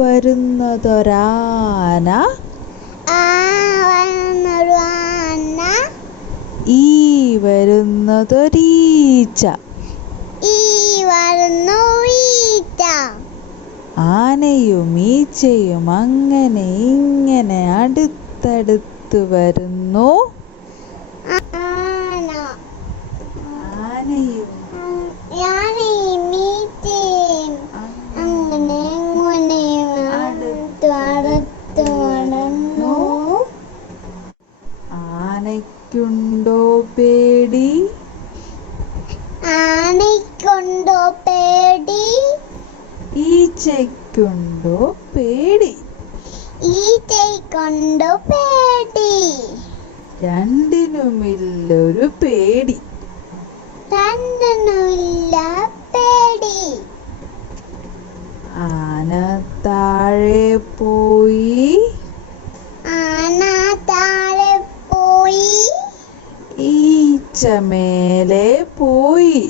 വരുന്നതൊരാന, ഈ വരുന്നതൊരീച്ച. ആനയും ഈച്ചയും അങ്ങനെ ഇങ്ങനെ അടുത്തടുത്ത് വരുന്നു. ആനയും ആനയ്ക്കുണ്ടോ പേടി? ഈച്ചയ്ക്കുണ്ടോ പേടി? രണ്ടിനുമില്ലൊരു പേടി. ആന താഴെ പോയി, ഈച്ച മേലെ പോയി.